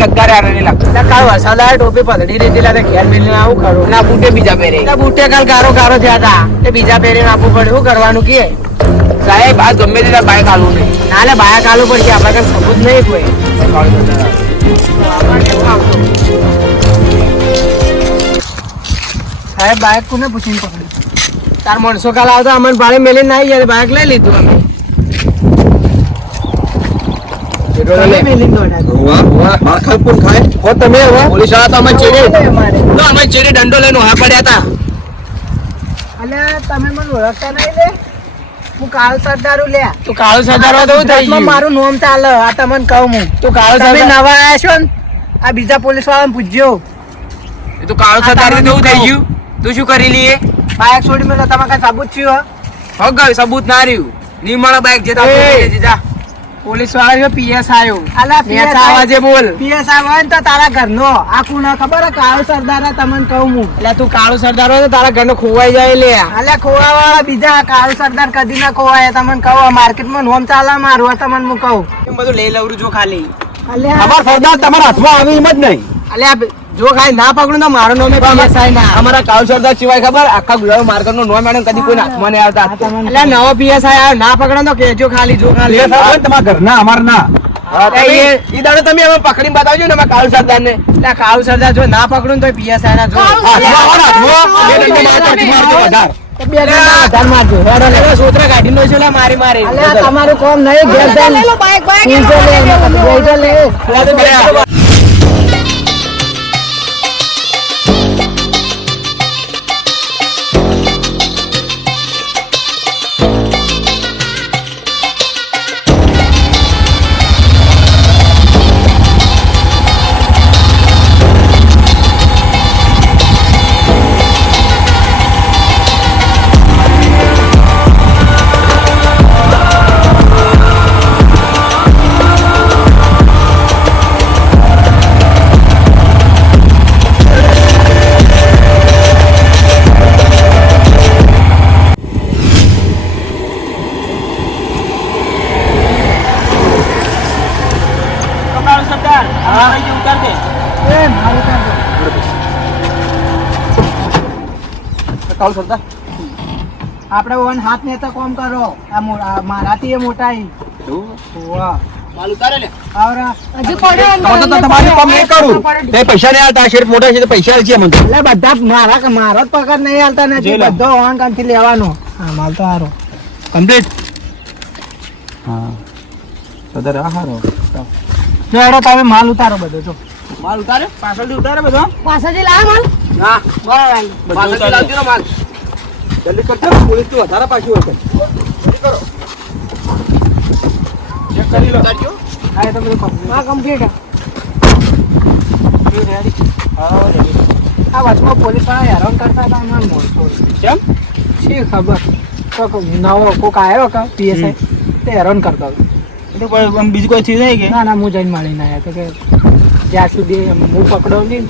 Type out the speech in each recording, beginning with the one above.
લગારે આને લાગતા કાલ વરસાદ આવે ટોપી પધડી રહી એટલે ઘેર મેલીને આવું કરું ના બૂટે બીજા પહેરે બૂટે કાલ ગારો ગારો થયા હતા એ બીજા પહેરીને આપવું પડે શું કરવાનું કે સાહેબ આ ગમે તે બાઈક આલું નહીં ના લે બાઈક આલું પડશે આપણા કઈ સબૂત નહીં કોઈ સાહેબ બાઈક કોને પૂછીને પકડ્યું તાર માણસો કાલ આવતા અમને ભાડે મેલીને આવી જાય બાઈક લઈ લીધું અમે દંડો લઈને ઉભા પડ્યા હતા અલ્યા તમે મને ઓળખતા નહીં લે હું કાળુ સરદાર લ્યા તું કાળુ સરદાર મારું નામ ચાલે આ તમને કહું હું તું કાળુ સરદાર નવા આવ્યા છો ને આ બીજા પોલીસ વાળાને પૂછજો એ તો કાળુ સરદાર કેવું થઈ ગયું તું શું કરી લઈએ બાઈક છોડી મેં તમે કઈ સબૂત થયું હો સબૂત ના રહ્યું નિર્મળ બાઈક જતા પોલીસ વાળા પીએસ આવ્યો અવાજે બોલ પીએસ આવ્યો ને તો તારા ઘરનો આ કોને ખબર હે કાળુ સરદાર તમને કહું હું એટલે તું કાળુ સરદાર હોય તો તારા ઘરનો ખોવાઈ જાય લે એટલે ખોવા વાળા બીજા કાળુ સરદાર કદી ના ખોવાય તમને કહું માર્કેટમાં નોમ ચાલે મારું તમને હું કહું બધું લઈ લઉં જો ખાલી અમાર સરદાર તમારા હાથમાં આવી એમ જ નહીં અલ્યા જો ખાઈ ના પકડું તો મારો નામ અમારા કાળુ સરદાર સિવાય ખબર આખા ગુજરાત માર્કેટ નું નોમ મેડમ કદી કોઈ હાથમાં નહીં આવતા એટલે નવો પીએસઆઈ આવ્યો ના પકડો તો કેજો ખાલી જો ખાલી તમારા ઘરના અમાર ના ઈ દાડો તમે હવે પકડીને બતાવજો ને અમારા કાળુ સરદાર ને એટલે કાળુ સરદાર જો ના પકડું તો પીએસઆઈ ના જો તમારું કોમ નહીં આપડે ઓન હાથ ને તો કોમ કરો મારાથી એ મોટા પૈસા નહીં આવતા શેર મોટા છે પૈસા છે બધા મારો જ પગાર નહીં આવતા નથી બધો ઓન કામ થી લેવાનો માલ તો હારો કમ્પ્લીટ હારો તમે માલ ઉતારો બધો જો માલ ઉતારે પાછળથી ઉતારે બધો પાછળથી લાવે માલ ના પાછળથી લાવજો માલ જલ્દી કરજો પોલીસ તો વધારે પાછી હોય જલ્દી કરો ચેક કરી લો કાઢજો હા એ તો બધું કમ્પ્લીટ છે રેડી હા રેડી આ વાતમાં પોલીસ વાળા હેરાન કરતા હતા મને મોડો કેમ શી ખબર તો નવો કોક આવ્યો કે પીએસઆઈ તે હેરાન કરતો હતો તો બીજું કોઈ ચીજ નહીં કે ના હું જઈને મળીને આવ્યા તો કે જ્યાં સુધી હું પકડો નહીં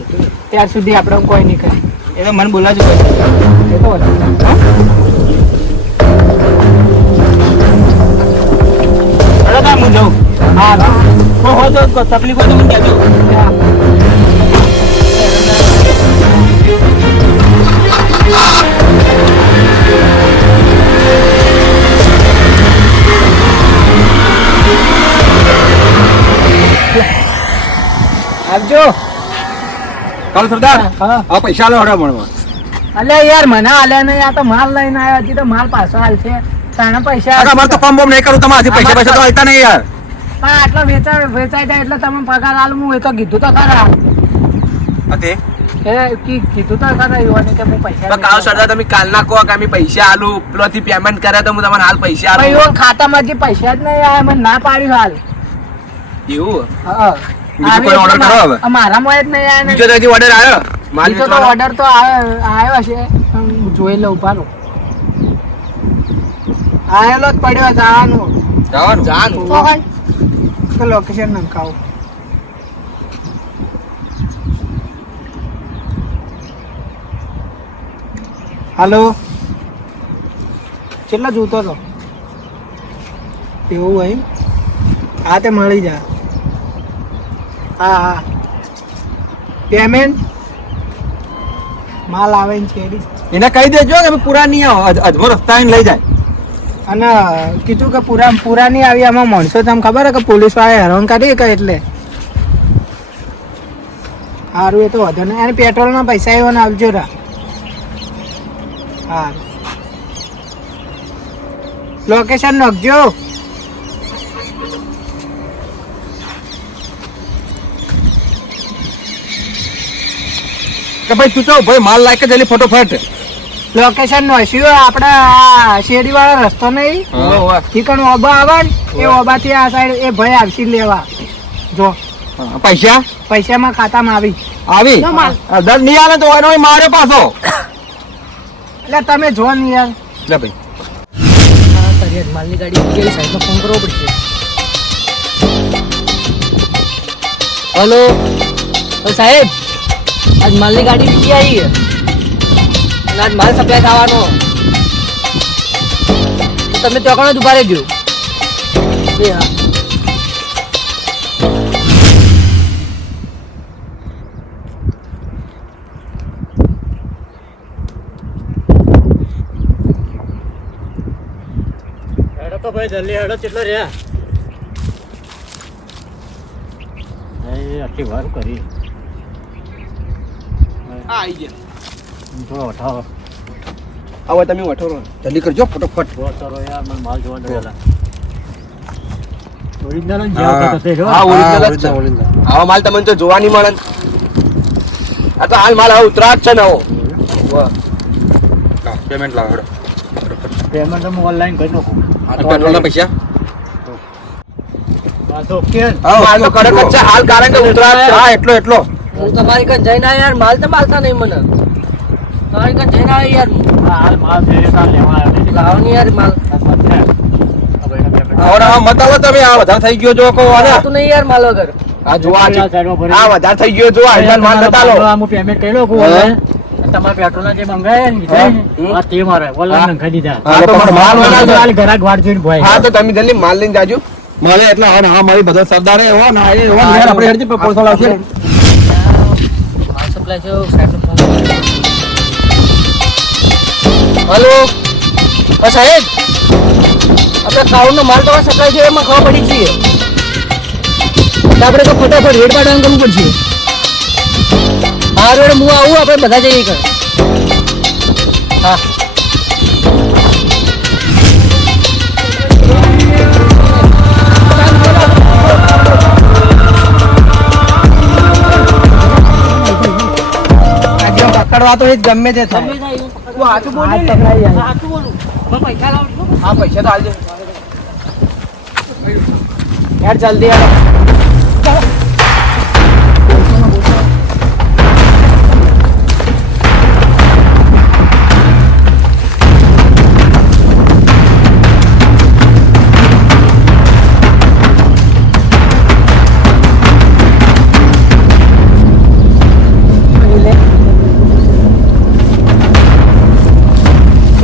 ત્યાર સુધી આપણે કોઈ નહીં કરી એ તો મને બોલાવજો એ તો હું જાઉં હા હોય તો તકલીફ હોય તો મને કહેજો આવજો કાળુ સરદાર હા પૈસા લો હડા મળવા અલે યાર મને આલ્યા નહીં આ તો માલ લઈને આવ્યો હજી તો માલ પાછો હાલ છે તાણા પૈસા અમારે તો કમ નહીં કરું તમારે પૈસા પૈસા તો હાલતા નહીં યાર પણ આટલો વેચાઈ જાય એટલે તમે પગાર આલું હું એ તો કીધું તો ખરા અતે કીધું તો ખરા યુવાને કે હું પૈસા કાળુ સરદાર તમે કાલના કહો કે અમે પૈસા આલું પેલોથી પેમેન્ટ કર્યા તો હું તમને હાલ પૈસા આલું ખાતામાં જે પૈસા જ નહીં આવ્યા મને ના પાડ્યું હાલ એવું હા બીજો કોઈ ઓર્ડર કરો હવે મારામાં જ નહીં આયા બીજો તો ઓર્ડર આવ્યો બીજો તો ઓર્ડર તો આવ્યો છે જોઈ લો ઉભારો આયેલો જ પડ્યો જવાનું લોકેશન નંખાવ હાલો કેટલા જોતો તો એવું હોય હા તે મળી જા હા હા પેમેન્ટ માલ આવે ને છેડી એને કહી દેજો કે અમે પૂરા નહીં આવો, અધમો રસ્તા લઈ જાય. અને કીધું કે પૂરા નહીં આવી. આમાં માણસો તમને ખબર હે કે પોલીસ વાળા હેરાન કરી કે એટલે સારું. એ તો વધુ નહીં. અને પેટ્રોલના પૈસા એવો ને આવજો રા. હા, લોકેશન નાખજો. કે ભાઈ તું તો ભાઈ માલ લાયક જ જલ્દી ફટોફટ. લોકેશન નાખ્યું આપડા શેરી વાળો રસ્તો નહીં ઠીકણ ઓબા આવે ને એ ઓબા થી આ સાઈડ એ ભાઈ આવશે લેવા. જો પૈસા પૈસામાં ખાતામાં આવી દર નહીં આવે તો એનો મારે પાછો. એટલે તમે જો ને યાર. લે ભાઈ માલની ગાડી કેવી સાઈડમાં ફોન કરવો પડશે. હેલો સાહેબ, આજ માલની ગાડી બીજી આવી અને આજ માલ સપ્લાય થવાનો. તમે ચોકણ જ ઉભા રહેજો. તો ભાઈ જલ્દી હેડો કેટલો રહ્યા આટલી વાર કરી આવી ગયા. થોડો વઠાવો હવે તમે વઠો જલ્દી કરજો ફટોફટ. કરો યાર, મને માલ જોવા દેલા. ઓરિજિનલ આવા માલ તમને તો જોવા નહીં મળે. આ તો હાલ માલ હવે ઉતરાજ છે નવો. પેમેન્ટ લાવો હેડો. પેમેન્ટ હું ઓનલાઈન કરી નાખું. પેટ્રોલના પૈસા બસ ઓકે. માલ તો કડક જ છે હાલ, કારણ કે ઉતરાજ છે. હા એટલો હું તમારી કાન જઈને આવ્યો યાર, માલ તો માલતા નહીં મને. તમારી કાન જઈને આવ્યો યાર હું. હાલ માલ ફેરે સાલ લેવા આવ્યો. લાવો ને યાર માલ. હવે મત આવો તમે. આ વધારે થઈ ગયો જો કહો તું નહીં યાર માલ વગર. આ જોવા આ વધારે થઈ ગયો જો આ માલ નતા લો. હું પેમેન્ટ કરી નાખું ઓનલાઈન. તમારા પેટ્રોલના જે મંગાયા ને આ તે મારે ઓનલાઈન નખાઈ દીધા. હા તો માલ હાલ ઘરાક વાટ જોઈને ભોય. હા તો તમે જલ્દી માલ લઈને જાજો. મારે એટલે હા હા મારી બધા સરદાર એવો ના એ એવો યાર આપણે હેડજી પોલીસ વાળા આવશે. માલ સપ્લાય છે સાહેબ ફોન. હેલો સાહેબ, આપણે કાઉન્ટનો માલ તમારે સપ્લાય છે એમાં ખબર પડી છીએ. આપણે તો ફટાફટ રેડ પાડવાનું કરવું પડશે. હા રેડ હું આવું, આપણે બધા જઈએ કર. હા પકડવા તો એ જ ગમે તે થાય. સાચું બોલું. પૈસા લાવ. હા પૈસા તો આલજો. યાર જલ્દી આવો.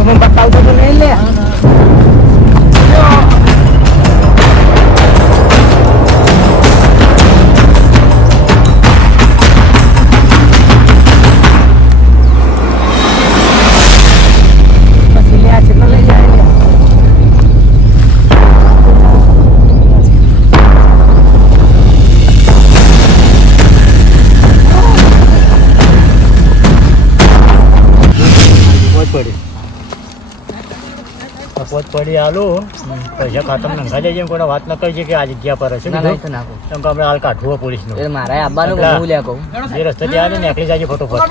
તમે બતાવતો તો નહીં લે. પછી લે આ કેટલો લઈ જાય લે. પોત પડી આલુ પૈસા ખાતામાં નંખાઈ જાય. કોઈ વાત ન કરી છે કે આ જગ્યા પર હશે. ના ના તો નાખો. કેમ કે આપણે હાલ કાઢવું પોલીસ નું. એ મારા આબાનું હું લે કહું. એ રસ્તે આવે ને એકલી જાય ફોટોફોટ.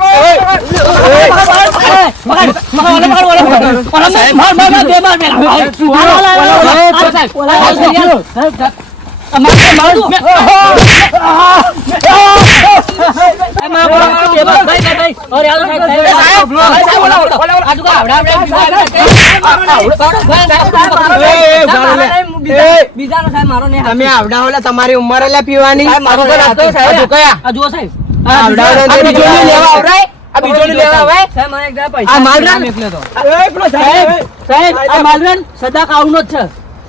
તમે આવડાવો એટલે તમારી ઉંમર એટલે પીવાની. સદા કાઉનો જ છે.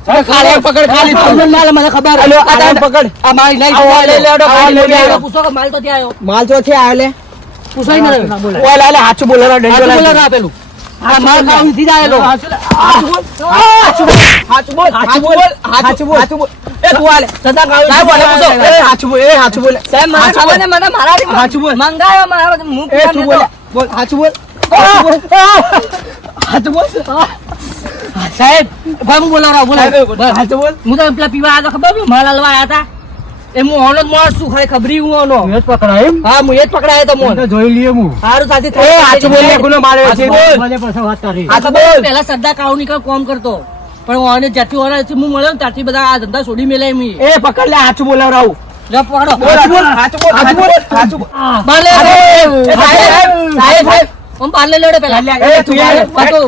કાળિયા પકડ ખાલી તું. માલ મને ખબર હાલો, આ તાન પકડ. આ માલ નહીં આ લઈ લે, હેડો, આ લઈ લે. હેડો, પૂછો કે માલ તો ત્યાં આવ્યો માલ તો છે આલે પૂછો ઈ મને ઓય લા લા હાચું બોલો રા, ડંડો હાચું લાગી. બોલો ના પેલું આ માલ કાઉન્થી જ આયેલો હાચું બોલ હાચું બોલ હાચું બોલ હાચું બોલ એ તું આલે સદા કાઉન્થી સાહેબ બોલે પૂછો આયેલો. એ હાચું બોલ એ હાચું બોલ સાહેબ મને હાચું ખબર ને મને મારા હાચું બોલ મંગાયો મારા હું એ તું બોલ બોલ હાચું બોલ હાચું બોલ સાહેબ ભાઈ હું બોલાવરાવ બોલાવ બસ. હાચું બોલ હું તો પેલા પીવા આવ્યા હતા ખબર માલ હલવા આવ્યા હતા એ હું ઓનો જ માણસ છું ખાલી ખબરી હું ઓનો મેં જ પકડાય એમ? હા હું એ જ પકડાયો તો મોન તો જોઈ લઈએ હું સારું સાથે એ હાચું બોલ ને ગુનો માર્યો છે મને પછી વાત કરી હાચું બોલ પેલા સરદાર કાઉની કોમ કરતો પણ હું આને જ્યાંથી ઓના હું મળ્યો ને ત્યાંથી બધા આ ધંધા છોડી મેલે એમ ઈ. એ પકડ લે હાચું બોલાવરાવું લે પકડો હાચું બોલ હાચું બોલ હાચું બોલ હાચું બોલ બાર લે સાહેબ હું બાર લે લેડે પેલા એ તું યાર વાતો,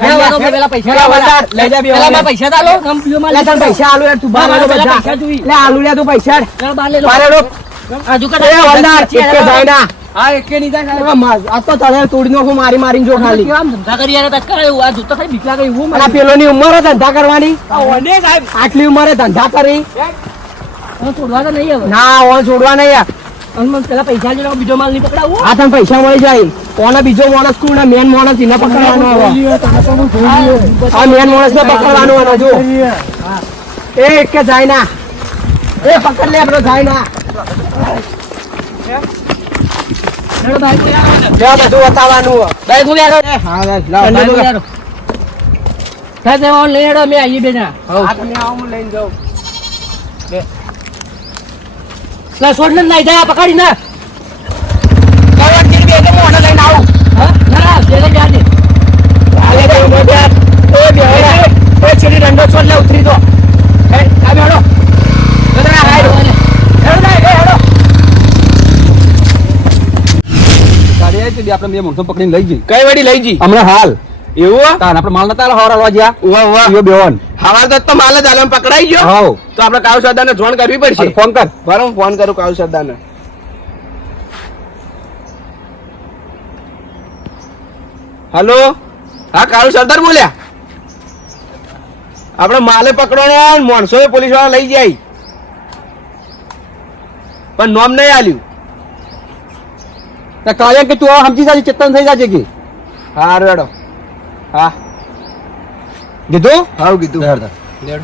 પેલા પૈસા પેલા વધાર, લઈ જા બે પેલા વાળા. મારા પૈસા તો આલો આમ પીવો માં લે તને પૈસા આલુ યાર તું બાર હા, આલો પેલા બધા પૈસા જોઈ. લે આલુ લે તું પૈસા ચાલ બાર લે લો બાર આલો આ દુકાન એ વલદાર એકે જાય ના હા એકે નહીં જાય આ આ તો તળે તોડી નાખું મારી મારીને જો ખાલી કેવા આમ ધંધા કરી યાર તત્કાળ એવું આ જૂતો ખાલી બીક લાગે એવું અને આ પેલોની ઉંમર ધંધા કરવાની આટલી ઉંમરે ધંધા કરી મને છોડવા તો નહીં હવે ના ઓન છોડવા નહીં યાર અને મને પેલા પૈસા લેલો બીજો માલ નહીં પકડાવું આ તને પૈસા મળી જાય ઓને બીજો માણસ કોણ મેન માણસ એને પકડવાનો હવે આ મેન માણસ ને પકડવાનો અને જો એ એકે જાય ના એ પકડ લે આપણો જાય ના હેડો બાઈક લઈ આવો. લે બધું બતાવવાનું બાઈક મૂકી આવો. હા લાવ બાઈક મૂકી આવો. સાહેબ તમે ઓન લઈ હેડો અમે આવીએ બેના હા તમે આવો હું લઈને જાઉં લા છોડ ને નહીં જાય પકડી ના કવર બે તો મોઢે લઈને આવું હા ના પેલે જાજે હાલે બે મોઢે એ બે એ છેડી દંડો છોડ લે ઉતરી દો એ કામ હેડો બધા હાઈડો હેડો ના એ હેડો ગાડી આવી હતી, આપણે બે માણસો પકડીને લઈ જઈ. કઈ વડી લઈ જી હમણાં હાલ એવું તાન આપણે માલ નતા હવારવા ગયા ઉવા ઉવા ઈયો બેવન હવાર તો માલ જ આલમ પકડાઈ ગયો હાઉ તો આપણે કાવ સરદારને જોણ કરવી પડશે ફોન કર. બરાબર હું ફોન કરું કાવ સરદારને હલો હા કાળુ સરદાર બોલ્યા આપણે માલે પકડવાનો માણસો પોલીસ વાળા લઈ જાય પણ નોમ નહીં આલ્યું તે કાલે કે તું સમજી જાજે, ચેતન થઈ જાજે કે હા રેડો હા કીધું હાવ કીધું હેડ તાર.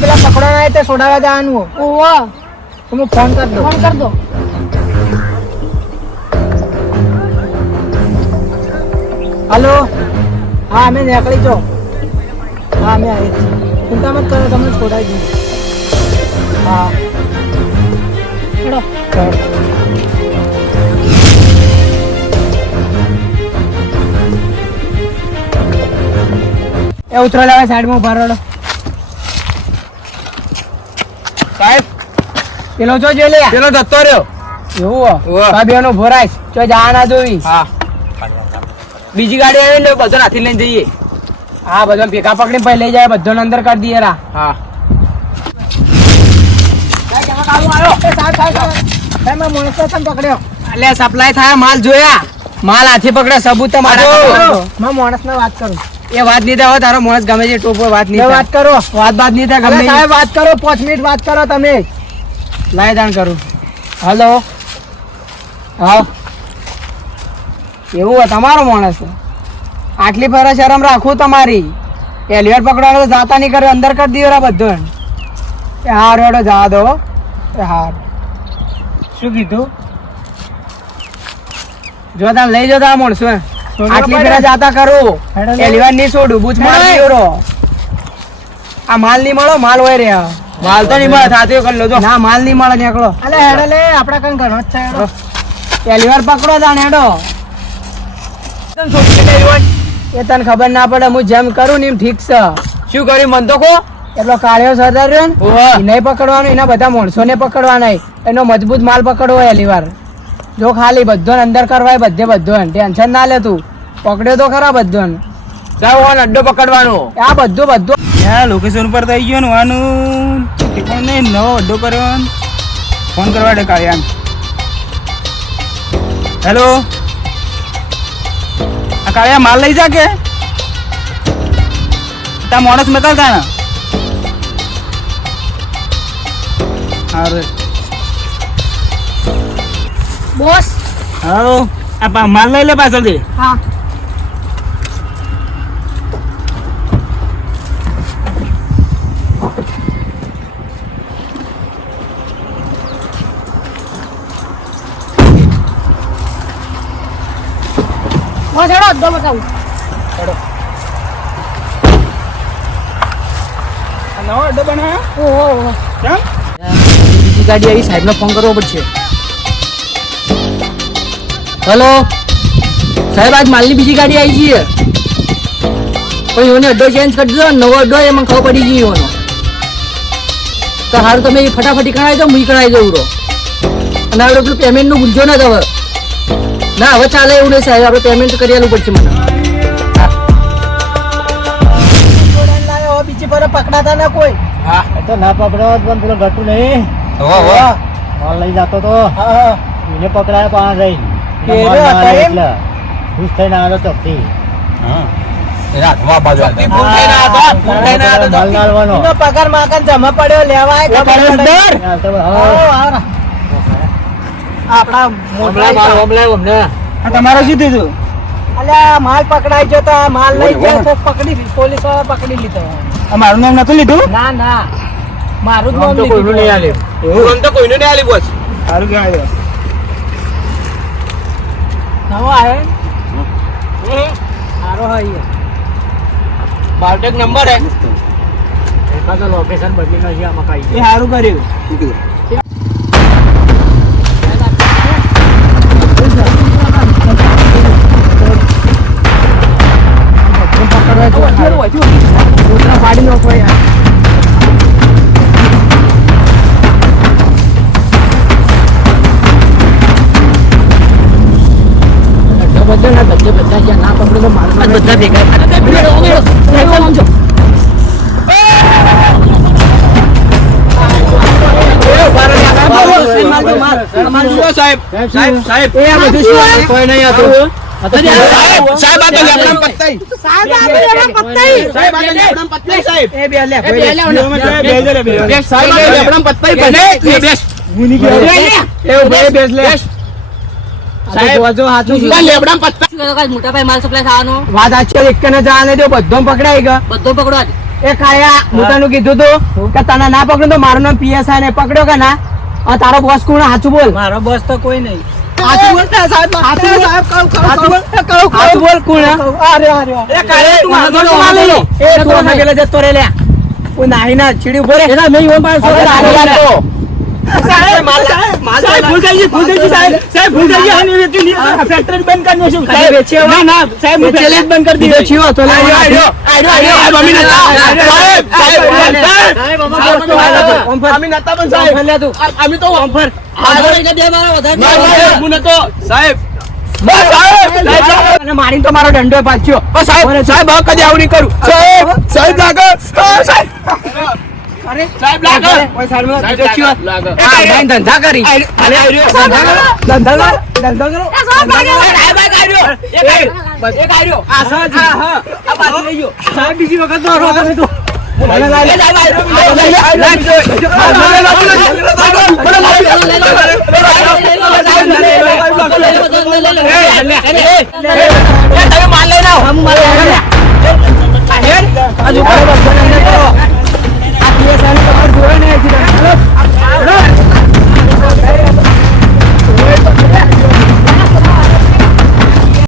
પેલા પકડવાના તે છોડાવવા જવાનું ઓવા તમે ફોન કર દો ફોન કર દો હલો હા અમે નીકળી જો હા અમે આવી છીએ ચિંતા મત કરો તમને છોડાવી દઉં હા હેડો એ ઉતરો લેવા સાઈડમાં ઉભા રહો સાહેબ પેલો જો જોઈ લે પેલો જતો રહ્યો એવું આ બેનો ભોરાઈશ જો જા ના જોઈ હા બીજી ગાડી આવી ને બધો હાથી લઈને જઈએ હા બધો ભેગા પકડીને પછી લઈ જાય બધો અંદર કરી દઈએ રા હા સપ્લાય થાય માલ જોયા માલ હાથી પકડે સબૂત તમારા માણસ ને વાત કરું એ વાત નહીં થાય તારો માણસ ગમે છે ટોપો વાત નહીં વાત કરો વાત નહીં થાય ગમે સાહેબ વાત કરો 5 મિનિટ વાત કરો તમે લાય દાન કરું હલો હા એવું હોય તમારો માણસ આટલી ફરે શરમ રાખું તમારી એલિયટ પકડવાનો તો જાતા નહીં કરે અંદર કરી દીધો બધો એ હાર હેડો જા દો એ હાર શું કીધું જો તમે લઈ જો તા માણસો આટલી ફેરા જાતા કરું એલિયટ નહીં છોડું બૂચ મારી રો આ માલ નહીં મળો માલ હોય રે માલ તો નહીં મળે સાથે કરી લો જો ના માલ નહીં મળે નીકળો અલે હેડો લે આપડા કઈ ઘણો જ છે હેડો એલિયટ પકડો તા હેડો એ તને ખબર ના પડે હું જેમ કરું ને એમ ઠીક છે શું કર્યું મન તો કો એટલો કાળિયો સરદાર રહ્યો ને નહીં પકડવાનો એના બધા માણસો ને પકડવાના એનો મજબૂત માલ પકડવો એલી વાર જો ખાલી બધો અંદર કરવાય બધે બધો ટેન્શન ના લે તું પકડ્યો તો ખરા બધો અડ્ડો પકડવાનો આ બધું લોકેશન પર થઈ ગયો આનું પણ નહીં નવો અડ્ડો કર્યો ફોન કરવા દે કાળિયાન હેલો આ કાળિયા માલ લઈ જા કે તા માણસ મતાવતા ને હારું. બોસ હાલો આ માલ લઈ લે પાછળથી. હા બોસ હેડો અડ્ડો બતાવું. આ નવો અડ્ડો બનાવ્યો. ઓહો કેમ? બીજી ગાડી આવી, સાહેબને ફોન કરવો પડશે. હેલો સાહેબ, આજ માલની બીજી ગાડી આવી છે, પણ એનો અડ્ડો ચેન્જ કરી દીધો, નવો અડ્ડો એ મને ખબર પડી ગઈ એનો. તો સારું તમે ફટાફટી કરાવી દો, હું કરાવી દઉં રહો. અને આપણે પેલું પેમેન્ટનું ભૂલજો ના હવે. ના હવે ચાલે એવું નહીં સાહેબ, આપણે પેમેન્ટ કરી આલવું પડશે મને. જોડેન લાયો, હવે બીજી પર પકડાતા ના કોઈ. એ તો ના પકડો પણ પેલો ગટુ નહીં માલ લઈ જતો તો હા એને પકડાયો પાંચ જઈ કે રે હતા એમ? એટલે ખુશ થઈને આવ્યો ચોકથી એના હાથમાં બાજુ હતી. માલ નાલવાનો એનો પગાર માકન જમા પડ્યો લેવાય ખબર પડે. આપણા મોટા આ તમારો શું થયું? અલ્યા માલ પકડાઈ ગયો તો આ માલ લઈ ગયા તો પકડી પોલીસ વાળા પકડી લીધો. આ મારું નામ નતું લીધું? ના ના મારું જ નામ તો કોઈનું નહીં લીધું. આલે. આમ તો કોઈને નહીં આલી બોસ. સારું કહેવાય. નવો આવ્યો એમ? સારો હોય બાયોટેક નંબર હે એકાદો લોકેશન બદલી નાખી આમાં કાઈ એ સારું કર્યું. શું કીધું? પાડી નાખો યાર. બધા જ્યાં ના પકડે તો મારું બધા ભેગા સાહેબ સાહેબ સાહેબ કોઈ નહીં હતું. સાહેબ આ તો લેબડામ પત્તાઈ. સાહેબ આ તો લેબડામ પત્તાઈ સાહેબ. એ બે લે બે લે. સાહેબ આ લેબડામ પત્તાઈ બને. બેસ. એવું ભાઈ બેસ લે સાહેબ જો હાચું આ લેબડામ પત્તાઈ. મોટા ભાઈ માલ સપ્લાય થવાનો વાત આચી એક ને જાણે દો બધો પકડાઈ ગયો. બધો પકડો આજ. એ કાયા મોટાનું કીધું તું કે તને ના પકડ્યો તો મારું નામ પીએસઆઈ ને પકડ્યો કે ના અને તારો બોસ કોણ સાચું બોલ. મારો બોસ તો કોઈ નહીં. સાચું બોલતા સાહેબ સાચું બોલ કોણ? અરે અરે એ કાયા તું મારો બોસ માલે એ તો ના પેલા જતો રે લે ઓ નાહી ના ચીડી ઉભો રે એના નહીં ઓમ પાસે સાહેબ ભૂલ થઈ ગઈ સાહેબ ભૂલ થઈ ગઈ હની વેચી ફેક્ટરી બંધ કરી નાખ્યું સાહેબ વેચ્યો ના ના સાહેબ વેચેલે જ બંધ કરી દીધો વેચ્યો તો લે આયો અમી નતા સાહેબ અમી નતા પણ સાહેબ લે તું અમી તો ઓફર હું નતો સાહેબ બસ સાહેબ અને મારી તો મારો દંડો પાછ્યો બસ સાહેબ સાહેબ હવે કદી આવું નહીં કરું સાહેબ સાહેબ લાગો સાહેબ અરે સાહેબ લાગો ઓય સાહેબ લાગો આ ભાઈ ધંધા કરી અરે ધંધા કરો સાહેબ આવ્યો એક આવ્યો આ સહજ હા આ બાજુ લઈ ગયો સાહેબ બીજી વખત તો હરો તમે તો મને લાગે